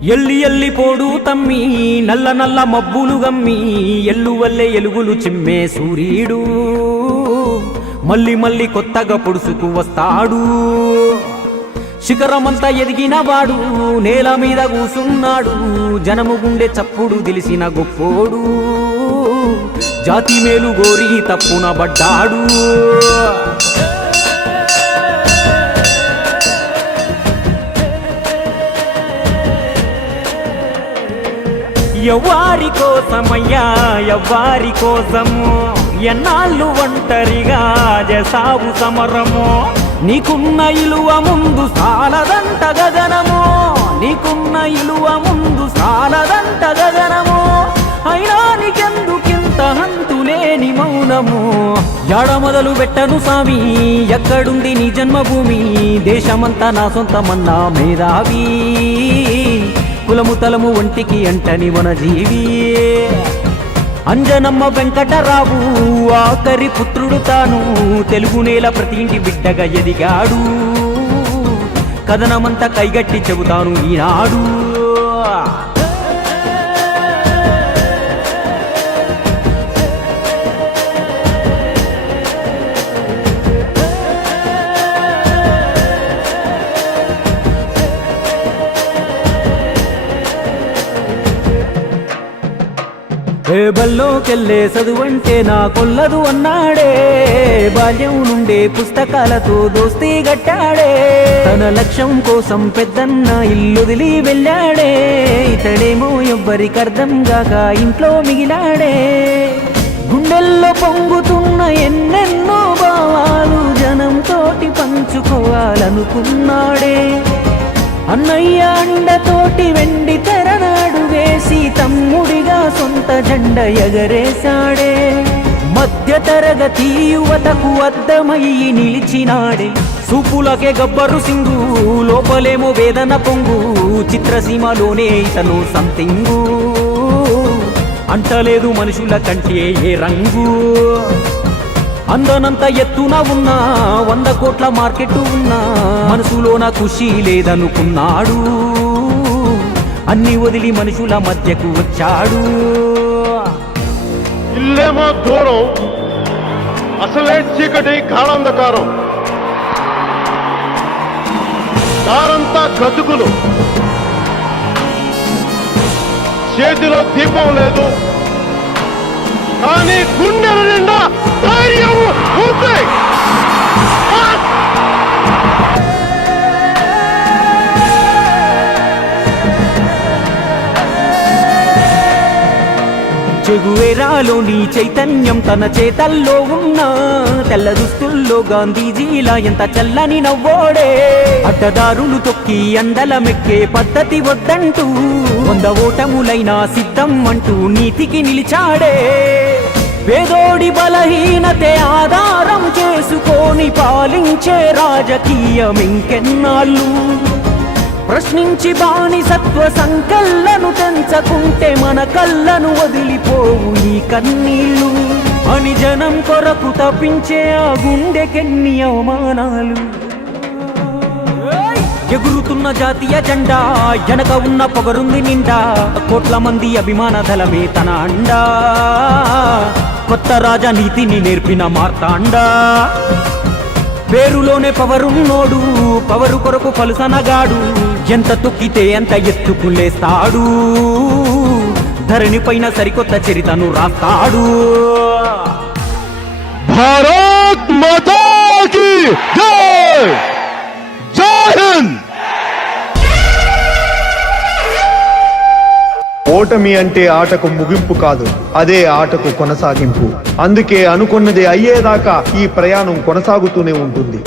ఎల్లి ఎల్లి పోడు తమ్మి నల్ల నల్ల మబ్బులు గమ్మి ఎల్లువల్లే ఎలుగులు చిమ్మే సూర్యుడు మళ్ళీ మళ్ళీ కొత్తగా పొడుసుకు వస్తాడు. శిఖరమంతా ఎదిగిన వాడు నేల మీద కూసున్నాడు. జనము గుండె చప్పుడు తెలిసిన గొప్పోడు జాతి మేలు గోరి తప్పున పడ్డాడు. ఎవ్వారి కోసమయ్యా ఎవ్వారి కోసము ఎన్నాళ్ళు ఒంటరిగా చేసావు సమరము. నీకున్న ఇలువ ముందు సాలదంట గగనము, నీకున్న ఇలువ ముందు సాలదంట గగనము. అయినా నీకెందుకింత హంతులేని మౌనము. యాడ మొదలు పెట్టను సామి ఎక్కడుంది నీ జన్మభూమి. దేశమంతా నా సొంతమన్నా మేధావి కులము తలము ఒంటికి అంటని వనజీవి. అంజనమ్మ వెంకటరావు ఆఖరి పుత్రుడు తాను. తెలుగు నేల ప్రతి ఇంటి బిడ్డగా ఎదిగాడు. కథనమంతా కైగట్టి చెబుతాను ఈనాడు. బల్లోకెళ్ళే చదువంటే నా కొల్లదు అన్నాడే. బాల్యం నుండే పుస్తకాలతో దోస్తీ గట్టాడే. తన లక్ష్యం కోసం పెద్దన్న ఇల్లుదిలి వెళ్ళాడే. ఇతడేమో ఎవ్వరికర్థం గాక ఇంట్లో మిగిలాడే. గుండెల్లో పొంగుతున్న ఎన్నెన్నో భావాలు జనంతోటి పంచుకోవాలనుకున్నాడే. అన్నయ్య అండతోటి వెండి తెరనాడు వేసి తమ్ముడిగా సొంత జెండ ఎగరేశాడే. మధ్య తరగతి యువతకు అద్దమయ్యి నిలిచినాడే. సూపులకే గబ్బరు సింగు లోపలేమో వేదన పొంగు. చిత్రసీమలోనే ఇతను సంతింగు అంటలేదు మనుషుల కంటే ఏ రంగు. అందనంత ఎత్తున ఉన్నా 100 కోట్ల మార్కెట్ ఉన్నా మనసులోన ఖుషి లేదనుకున్నాడు. అన్ని వదిలి మనుషుల మధ్యకు వచ్చాడు. ఇల్లేమో దూరం అసలే చీకటి గాఢంధకారం. దారంతా గతుకులు, చేతిలో దీపం లేదు కానీ గుండెల నిండా ధైర్యం ఉంది. చెగువేరాలోని చైతన్యం తన చేతల్లో ఉన్న తెల్ల దుస్తుల్లో గాంధీజీలా ఎంత చల్లని నవ్వోడే. అడ్డదారులు తొక్కి అందల మెక్కే పద్ధతి వద్దంటూ 100 ఓటములైనా సిద్ధం అంటూ నీతికి నిలిచాడే. పేదోడి బలహీనతే ఆధారం చేసుకొని పాలించే రాజకీయం ఇంకెన్నాళ్ళు. ప్రశ్నించి బానిసత్వ సంకల్లను తెంచకుంటే మన కళ్ళను వదిలిపోవు ఈ కన్నీళ్ళు. అని జనం కొరకు తప్పించే ఆ గుండెకెన్ని అవమానాలు. ఎగురుతున్న జాతీయ జెండా వెనక ఉన్న పొగరుంది నిండా. కోట్ల మంది అభిమాన దళమే తన అండా. కొత్త రాజనీతిని నేర్పిన మార్తాండా. పేరులోనే పవరున్నోడు పవరు కొరకు పలుసనగాడు. ఎంత తొక్కితే ఎంత ఎత్తుకులేస్తాడు. ధరణి పైన సరికొత్త చరితను రాస్తాడు. భారత్ మాతా కీ జై. జై హింద్. ఓటమి అంటే ఆటకు ముగింపు కాదు, అదే ఆటకు కొనసాగింపు. అందుకే అనుకున్నది అయ్యేదాకా ఈ ప్రయాణం కొనసాగుతూనే ఉంటుంది.